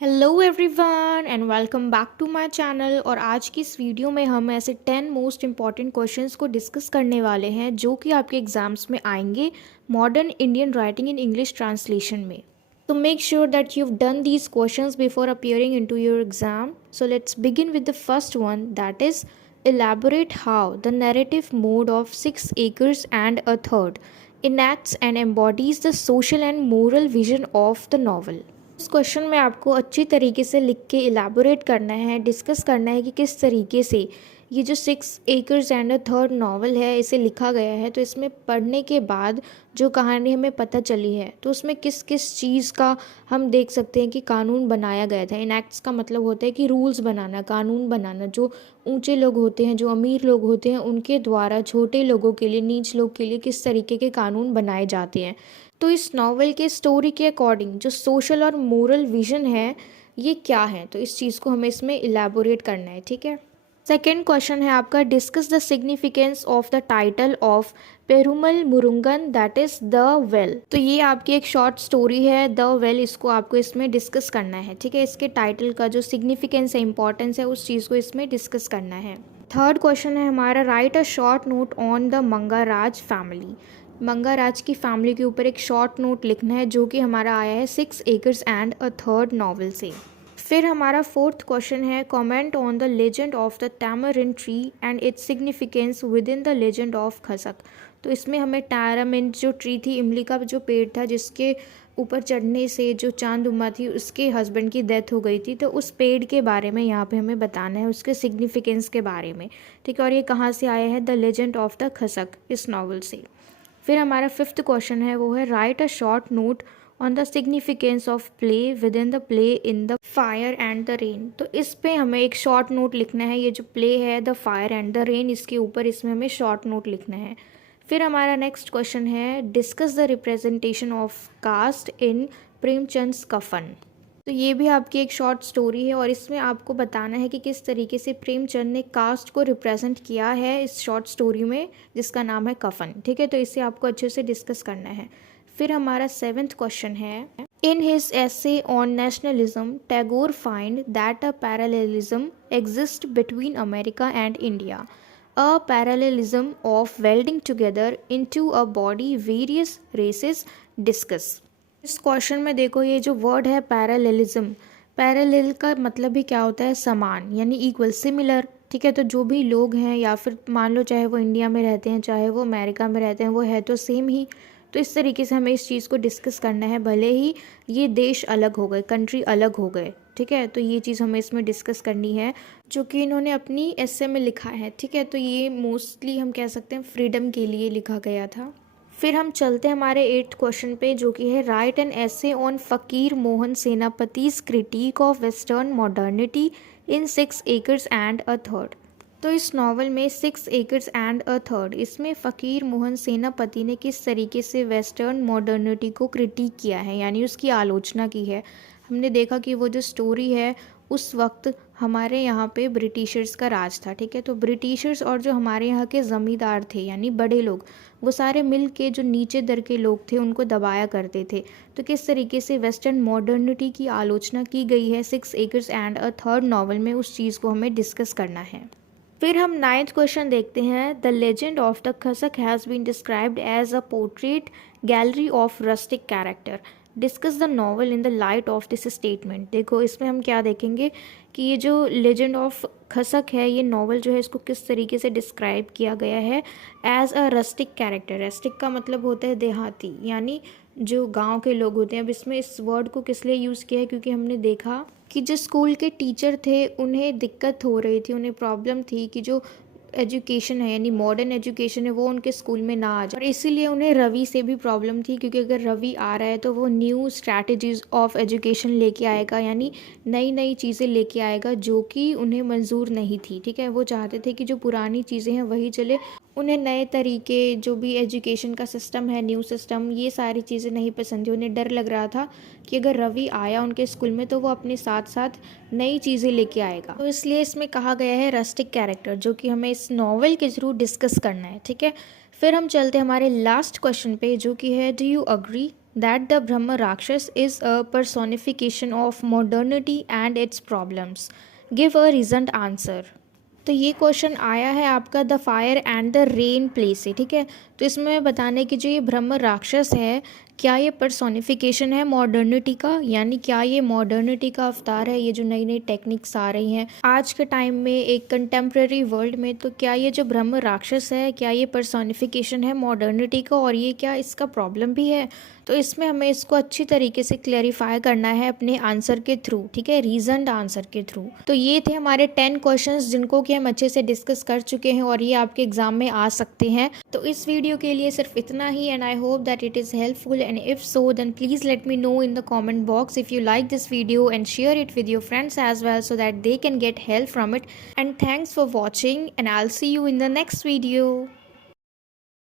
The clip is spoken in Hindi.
Hello everyone and welcome back to my channel. और आज की इस वीडियो में हम ऐसे 10 मोस्ट इम्पॉर्टेंट क्वेश्चंस को डिस्कस करने वाले हैं जो कि आपके एग्जाम्स में आएंगे modern Indian writing in English translation में। तो make sure that you have done these questions before appearing into your exam. So let's begin with the first one, that is elaborate how the narrative mode of 6 acres and a third enacts and embodies the social and moral vision of the novel। इस क्वेश्चन में आपको अच्छी तरीके से लिख के इलेबोरेट करना है, डिस्कस करना है कि किस तरीके से ये जो 6 acres and a third novel है इसे लिखा गया है। तो इसमें पढ़ने के बाद जो कहानी हमें पता चली है तो उसमें किस किस चीज़ का हम देख सकते हैं कि कानून बनाया गया था। इनएक्ट्स का मतलब होता है कि रूल्स बनाना, कानून बनाना। जो ऊंचे लोग होते हैं, जो अमीर लोग होते हैं, उनके द्वारा छोटे लोगों के लिए, नीच लोग के लिए किस तरीके के कानून बनाए जाते हैं। तो इस नावल के स्टोरी के अकॉर्डिंग जो सोशल और मोरल विजन है ये क्या है, तो इस चीज़ को हमें इसमें इलेबोरेट करना है। ठीक है। सेकेंड क्वेश्चन है आपका, discuss the significance of the title of Perumal Murugan that is the well. तो ये आपकी एक शॉर्ट स्टोरी है द वेल, इसको आपको इसमें डिस्कस करना है। ठीक है। इसके टाइटल का जो सिग्निफिकेंस है, इंपॉर्टेंस है, उस चीज़ को इसमें डिस्कस करना है। थर्ड क्वेश्चन है हमारा, write a short note on the Mangaraj family. Mangaraj की फैमिली के ऊपर एक शॉर्ट नोट लिखना है जो कि हमारा आया है 6 acres and a third novel से। फिर हमारा फोर्थ क्वेश्चन है, comment on the legend of the tamarind tree and its significance within the legend of Khasak. तो इसमें हमें टैरामिंट जो ट्री थी, इमली का जो पेड़ था जिसके ऊपर चढ़ने से जो चांदुमा थी उसके हस्बैंड की डेथ हो गई थी, तो उस पेड़ के बारे में यहाँ पे हमें बताना है, उसके सिग्निफिकेंस के बारे में। ठीक है। और ये कहाँ से आया है, द लेजेंड ऑफ द खसक, इस नावल से। फिर हमारा फिफ्थ क्वेश्चन है वो है, right a short note on the significance of play with in the play in the fire and the rain. तो इस पे हमें एक शॉर्ट नोट लिखना है। ये जो प्ले है the fire and the rain, इसके ऊपर इसमें हमें शॉर्ट नोट लिखना है। फिर हमारा नेक्स्ट क्वेश्चन है, discuss the representation of caste in Premchand Kafan. तो ये भी आपकी एक शॉर्ट स्टोरी है और इसमें आपको बताना है कि किस तरीके से प्रेमचंद ने कास्ट को रिप्रेजेंट किया है इस शॉर्ट स्टोरी में जिसका नाम है कफन। ठीक है। तो इसे आपको अच्छे से डिस्कस करना है। फिर हमारा सेवेंथ क्वेश्चन है, in his essay on nationalism Tagore find that a parallelism exist between America and India, a parallelism of welding together into a body various races, discuss. इस क्वेश्चन में देखो, ये जो वर्ड है पैरेललिज्म, पैरेलल का मतलब भी क्या होता है, समान, यानी इक्वल, सिमिलर। ठीक है। तो जो भी लोग हैं, या फिर मान लो चाहे वो इंडिया में रहते हैं चाहे वो अमेरिका में रहते हैं, वो है तो सेम ही। तो इस तरीके से हमें इस चीज़ को डिस्कस करना है, भले ही ये देश अलग हो गए, कंट्री अलग हो गए। ठीक है। तो ये चीज़ हमें इसमें डिस्कस करनी है जो कि इन्होंने अपनी एस्से में लिखा है। ठीक है। तो ये मोस्टली हम कह सकते हैं फ्रीडम के लिए लिखा गया था। फिर हम चलते हैं हमारे एट्थ क्वेश्चन पे जो कि है, right N essay on Fakir Mohan Senapati's critique of western modernity in 6 acres and a third. तो इस नावल में 6 acres एंड अ थर्ड, इसमें फ़कीर मोहन सेनापति ने किस तरीके से वेस्टर्न मॉडर्निटी को क्रिटिक किया है, यानी उसकी आलोचना की है। हमने देखा कि वो जो स्टोरी है उस वक्त हमारे यहाँ पे ब्रिटिशर्स का राज था। ठीक है। तो ब्रिटिशर्स और जो हमारे यहाँ के ज़मींदार थे, यानी बड़े लोग, वो सारे मिल के जो नीचे दर के लोग थे उनको दबाया करते थे। तो किस तरीके से वेस्टर्न मॉडर्निटी की आलोचना की गई है 6 acres and a third novel में, उस चीज़ को हमें डिस्कस करना है। फिर हम नाइन्थ क्वेश्चन देखते हैं, the legend of the Khasak has been described as a portrait gallery of rustic character, discuss the novel in the light of this statement. देखो इसमें हम क्या देखेंगे कि ये जो लेजेंड ऑफ खसक है, ये नॉवल जो है इसको किस तरीके से डिस्क्राइब किया गया है as a rustic character. Rustic का मतलब होता है देहाती, यानी जो गांव के लोग होते हैं। अब इसमें इस वर्ड को किस लिए यूज़ किया है, क्योंकि हमने देखा कि जो स्कूल के टीचर थे उन्हें दिक्कत हो रही थी, उन्हें प्रॉब्लम थी कि जो एजुकेशन है, यानी मॉडर्न एजुकेशन है, वो उनके स्कूल में ना आ जाए। और इसीलिए उन्हें रवि से भी प्रॉब्लम थी, क्योंकि अगर रवि आ रहा है तो वो न्यू स्ट्रैटेजीज ऑफ एजुकेशन लेके आएगा, यानी नई नई चीज़ें लेके आएगा जो कि उन्हें मंजूर नहीं थी। ठीक है। वो चाहते थे कि जो पुरानी चीज़ें हैं वही चले, उन्हें नए तरीके, जो भी एजुकेशन का सिस्टम है, न्यू सिस्टम, ये सारी चीज़ें नहीं पसंद थी। उन्हें डर लग रहा था कि अगर रवि आया उनके स्कूल में तो वो अपने साथ साथ नई चीज़ें लेके आएगा। तो इसलिए इसमें कहा गया है रस्टिक कैरेक्टर, जो कि हमें इस नॉवल के थ्रू डिस्कस करना है। ठीक है। फिर हम चलते हैं हमारे लास्ट क्वेश्चन पे जो कि है, do you agree that the Brahma Rakshas is a personification of modernity and its problems. Give a recent answer. तो ये क्वेश्चन आया है आपका the fire and the rain play से, ठीक है। तो इसमें बताने की जो ये ब्रह्म राक्षस है, क्या ये पर्सोनिफिकेशन है मॉडर्निटी का, यानी क्या ये मॉडर्निटी का अवतार है। ये जो नई नई टेक्निक्स आ रही हैं आज के टाइम में एक कंटेम्प्रेरी वर्ल्ड में, तो क्या ये जो ब्रह्म राक्षस है, क्या ये पर्सोनिफिकेशन है मॉडर्निटी का, और ये क्या इसका प्रॉब्लम भी है। तो इसमें हमें इसको अच्छी तरीके से क्लैरिफाई करना है अपने आंसर के थ्रू, ठीक है, रीजनड आंसर के थ्रू। तो ये थे हमारे 10 क्वेश्चंस जिनको कि हम अच्छे से डिस्कस कर चुके हैं और ये आपके एग्जाम में आ सकते हैं। तो इस वीडियो के लिए सिर्फ इतना ही, and I hope that it is helpful, and if so then please let me know in the comment box if you like this video, and share it with your friends as well so that they can get help from it. And thanks for watching, and I'll see you in the next video.